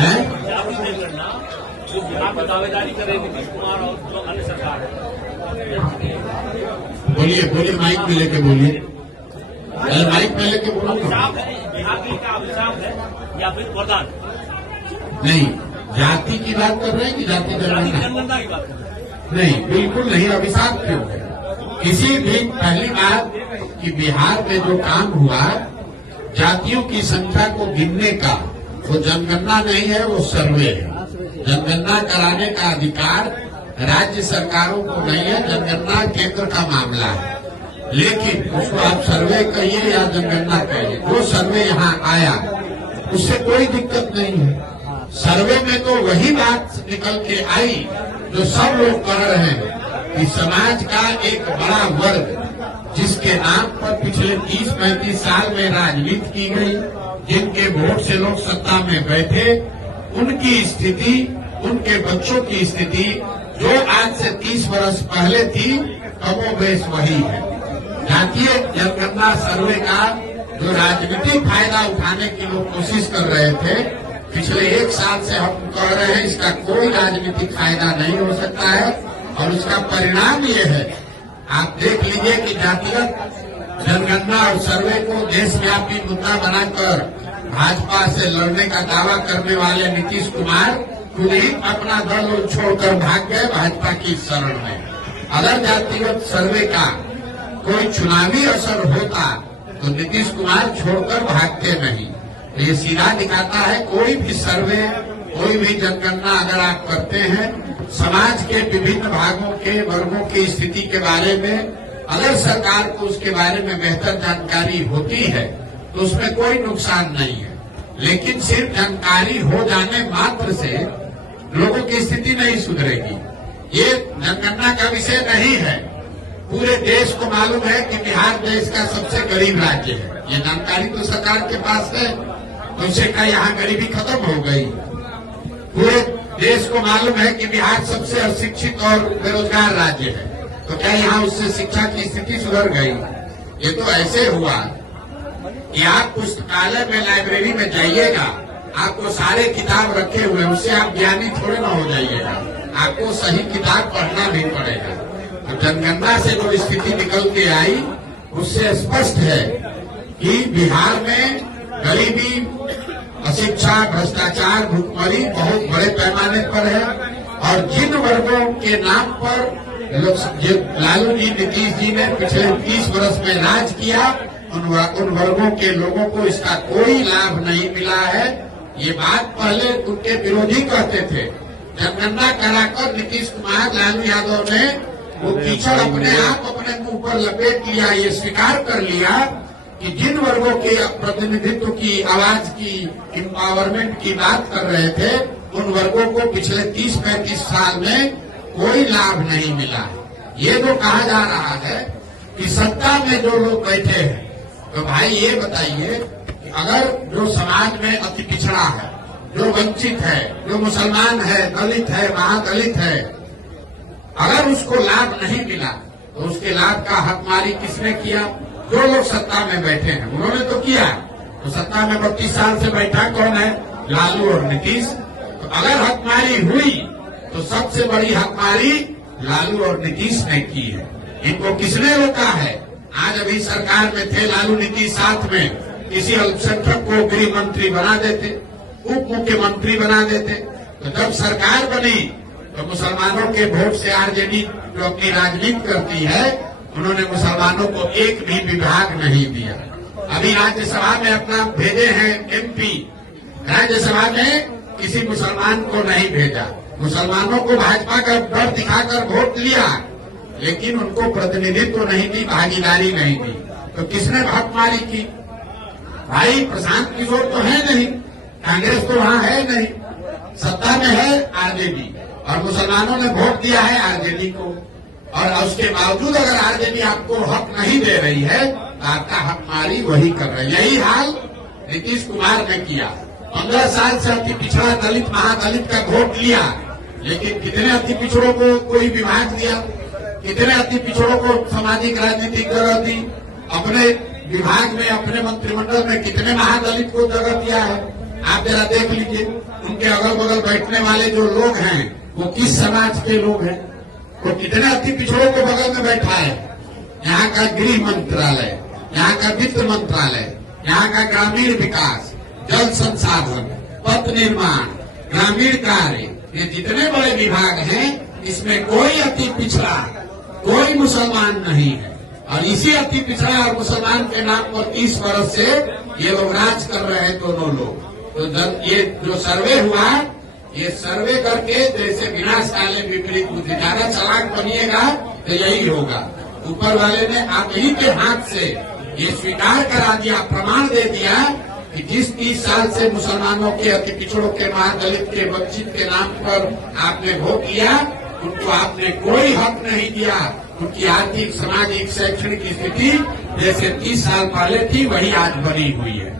है। दावेदारी कर रहे नीतीश कुमार और जो अन्य सरकार है। बोलिए बोलिए, माइक में लेके बोलिए, माइक में लेके बोलो। अभिशाप है बिहार के लिए, क्या अभिशाप है या फिर वरदान? नहीं, जाति की बात कर रहे हैं कि जाति जनगणना की बात कर रहे हैं? नहीं, बिल्कुल नहीं। अभिशाप क्यों है? किसी भी, पहली बात कि बिहार में जो काम हुआ जातियों की संख्या को गिनने का, वो जनगणना नहीं है, वो सर्वे है। जनगणना कराने का अधिकार राज्य सरकारों को नहीं है, जनगणना केंद्र का मामला है। लेकिन उसको आप सर्वे कहिए या जनगणना कहिए, जो सर्वे यहाँ आया उससे कोई दिक्कत नहीं है। सर्वे में तो वही बात निकल के आई जो सब लोग कर रहे हैं कि समाज का एक बड़ा वर्ग जिसके नाम पर पिछले 30-35 साल में राजनीति की गई, जिनके वोट से लोग सत्ता में बैठे, उनकी स्थिति, उनके बच्चों की स्थिति जो आज से 30 वर्ष पहले थी, कमोबेश वही है। जातीय जनगणना सर्वे का जो राजनीतिक फायदा उठाने की लोग कोशिश कर रहे थे, पिछले 1 साल से हम कह रहे हैं इसका कोई राजनीतिक फायदा नहीं हो सकता है। और उसका परिणाम ये है, आप देख लीजिए कि जातिगत जनगणना और सर्वे को देशव्यापी मुद्दा बनाकर भाजपा से लड़ने का दावा करने वाले नीतीश कुमार खुद ही अपना दल छोड़कर भाग गए भाजपा की शरण में। अगर जातिगत सर्वे का कोई चुनावी असर होता तो नीतीश कुमार छोड़कर भागते नहीं। ये सीधा दिखाता है, कोई भी सर्वे, कोई भी जनगणना अगर आप करते हैं, समाज के विभिन्न भागों के वर्गों की स्थिति के बारे में अगर सरकार को उसके बारे में बेहतर जानकारी होती है तो उसमें कोई नुकसान नहीं है। लेकिन सिर्फ जानकारी हो जाने मात्र से लोगों की स्थिति नहीं सुधरेगी। ये जनगणना का विषय नहीं है। पूरे देश को मालूम है कि बिहार देश का सबसे गरीब राज्य है। ये जानकारी तो सरकार के पास है, तो उससे क्या यहाँ गरीबी खत्म हो गई? पूरे देश को मालूम है कि बिहार सबसे अशिक्षित और बेरोजगार राज्य है, तो क्या यहाँ उससे शिक्षा की स्थिति सुधर गई? ये तो ऐसे हुआ कि आप पुस्तकालय में, लाइब्रेरी में जाइएगा, आपको सारे किताब रखे हुए, उससे आप ज्ञानी थोड़े ना हो जाइएगा, आपको सही किताब पढ़ना भी पड़ेगा। तो जनगणना से जो स्थिति निकल के आई उससे स्पष्ट है कि बिहार में गरीबी, अशिक्षा, भ्रष्टाचार, भुखमरी बहुत बड़े पैमाने पर है। और जिन वर्गों के नाम पर लालू जी, नीतीश जी ने पिछले 30 वर्ष में राज किया, उन वर्गों के लोगों को इसका कोई लाभ नहीं मिला है। ये बात पहले उनके विरोधी कहते थे। जनगणना कराकर नीतीश कुमार, लालू यादव ने वो कीचड़ अपने आप अपने मुंह पर लपेट लिया। ये स्वीकार कर लिया कि जिन वर्गों के प्रतिनिधित्व की, आवाज की, एम्पावरमेंट की बात कर रहे थे, उन वर्गों को पिछले 30-35 साल में कोई लाभ नहीं मिला। ये जो कहा जा रहा है कि सत्ता में जो लोग बैठे हैं, तो भाई ये बताइए कि अगर जो समाज में अति पिछड़ा है, जो वंचित है, जो मुसलमान है, दलित है, महादलित है, अगर उसको लाभ नहीं मिला तो उसके लाभ का हकमारी किसने किया? जो लोग सत्ता में बैठे हैं उन्होंने तो किया। तो सत्ता में 32 साल से बैठा कौन है? लालू और नीतीश। तो अगर हकमारी हुई तो सबसे बड़ी हकमारी लालू और नीतीश ने की है। इनको किसने रोका है? आज अभी सरकार में थे लालू नीतीश, साथ में किसी अल्पसंख्यक को गृह मंत्री बना देते, उप मुख्यमंत्री बना देते। तो जब सरकार बनी तो मुसलमानों के वोट से आरजेडी जो अपनी राजनीति करती है, उन्होंने मुसलमानों को एक भी विभाग नहीं दिया। अभी राज्यसभा में अपना भेजे हैं एमपी, राज्यसभा में किसी मुसलमान को नहीं भेजा। मुसलमानों को भाजपा का डर दिखाकर वोट लिया, लेकिन उनको प्रतिनिधित्व नहीं दी, भागीदारी नहीं दी। तो किसने हकमारी की? भाई प्रशांत किशोर तो है नहीं, कांग्रेस तो वहाँ है नहीं, सत्ता में है आरजेडी, और मुसलमानों ने वोट दिया है आरजेडी को। और उसके बावजूद अगर आरजेडी आपको हक नहीं दे रही है तो आपका हकमारी वही कर रही है। यही हाल नीतीश कुमार ने किया। 15 साल से अति पिछड़ा दलित, महादलित का वोट लिया, लेकिन कितने अति पिछड़ों को कोई विभाग दिया? कितने अति पिछड़ों को सामाजिक राजनीतिक जगह दी? अपने विभाग में, अपने मंत्रिमंडल में कितने महादलित को जगह दिया है? आप जरा देख लीजिए उनके अगल बगल बैठने वाले जो लोग हैं वो किस समाज के लोग हैं। वो कितने अति पिछड़ों को बगल में बैठा है। यहाँ का गृह मंत्रालय, यहाँ का वित्त मंत्रालय, यहाँ का ग्रामीण विकास, जल संसाधन, पथ निर्माण, ग्रामीण कार्य, ये जितने बड़े विभाग हैं इसमें कोई अति पिछड़ा, कोई मुसलमान नहीं है। और इसी अति पिछड़ा और मुसलमान के नाम पर 30 वर्ष से ये लोग राज कर रहे हैं दोनों लोग। तो ये जो सर्वे हुआ, ये सर्वे करके जैसे विनाश काले विपरीत बुद्धि, ज्यादा चालाक बनिएगा तो यही होगा। ऊपर वाले ने आप ही के हाथ से ये स्वीकार करा दिया, प्रमाण दे दिया कि जिस 30 साल से मुसलमानों के अति पिछड़ों के, महादलित के, वंचित के नाम पर आपने वोट किया, उनको आपने कोई हक नहीं दिया। उनकी आर्थिक, सामाजिक, शैक्षणिक स्थिति जैसे 30 साल पहले थी वही आज बनी हुई है।